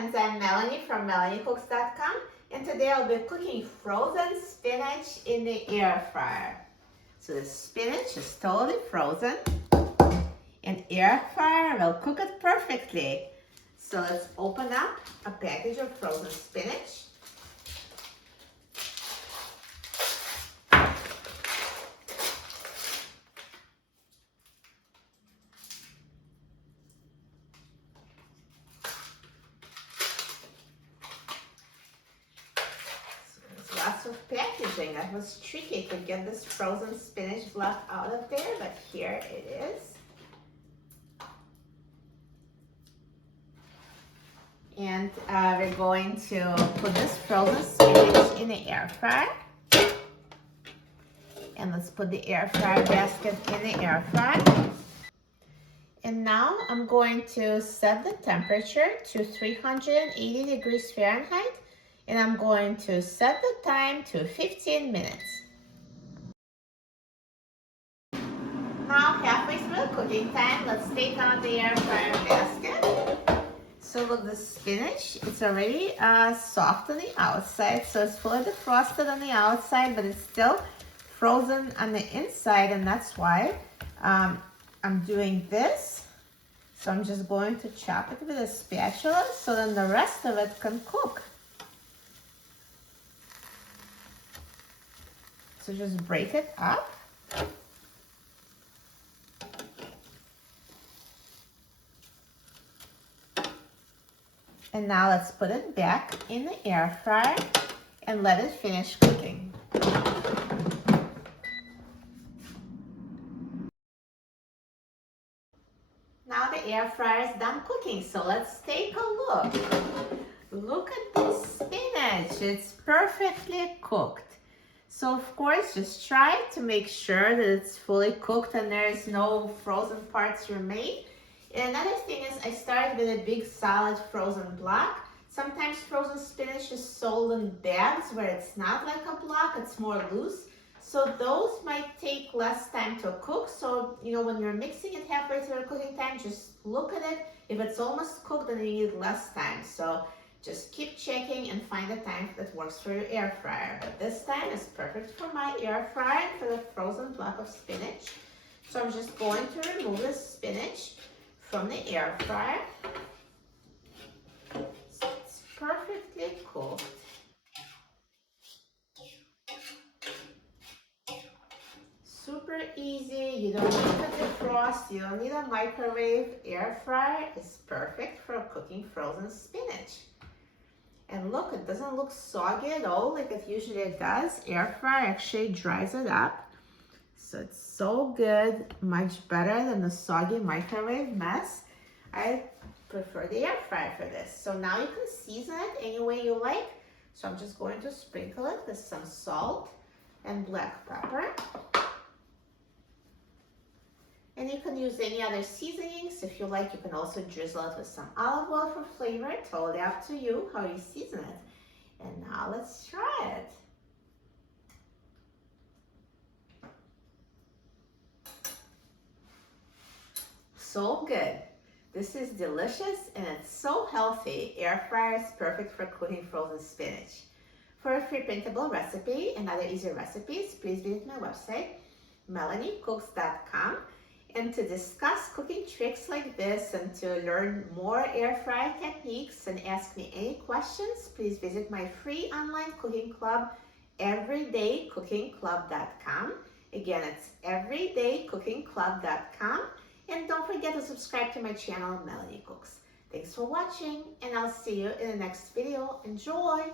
friends, I'm Melanie from melaniecooks.com, and today I'll be cooking frozen spinach in the air fryer. So the spinach is totally frozen, and air fryer will cook it perfectly. So let's open up a package of frozen spinach. Lots of packaging. That was tricky to get this frozen spinach block out of there, but here it is. And we're going to put this frozen spinach in the air fryer. And let's put the air fryer basket in the air fryer. And now I'm going to set the temperature to 380 degrees Fahrenheit. And I'm going to set the time to 15 minutes. Now halfway through the cooking time, let's take out the air fryer basket. So look, the spinach, it's already soft on the outside, so it's fully defrosted on the outside, but it's still frozen on the inside, and that's why I'm doing this. So I'm just going to chop it with a spatula so then the rest of it can cook. So just break it up. And now let's put it back in the air fryer and let it finish cooking. Now the air fryer is done cooking, so let's take a look. Look at this spinach, it's perfectly cooked. So of course, just try to make sure that it's fully cooked and there's no frozen parts remain. And another thing is I started with a big solid frozen block. Sometimes frozen spinach is sold in bags where it's not like a block, it's more loose. So those might take less time to cook. So, you know, when you're mixing it halfway through the cooking time, just look at it. If it's almost cooked, then you need less time. So just keep checking and find the time that works for your air fryer. But this time is perfect for my air fryer for the frozen block of spinach. So I'm just going to remove the spinach from the air fryer. So it's perfectly cooked. Super easy, you don't need to defrost, you don't need a microwave. Air fryer is perfect for cooking frozen spinach. And look, it doesn't look soggy at all like it usually does. Air fryer actually dries it up. So it's so good, much better than the soggy microwave mess. I prefer the air fryer for this. So now you can season it any way you like. So I'm just going to sprinkle it with some salt and black pepper. And you can use any other seasonings. If you like, you can also drizzle it with some olive oil for flavor. Totally up to you how you season it. And now let's try it. So good. This is delicious and it's so healthy. Air fryer is perfect for cooking frozen spinach. For a free printable recipe and other easy recipes, please visit my website, melaniecooks.com. And to discuss cooking tricks like this and to learn more air fryer techniques and ask me any questions, please visit my free online cooking club, everydaycookingclub.com. Again, it's everydaycookingclub.com. And don't forget to subscribe to my channel, Melanie Cooks. Thanks for watching, and I'll see you in the next video. Enjoy!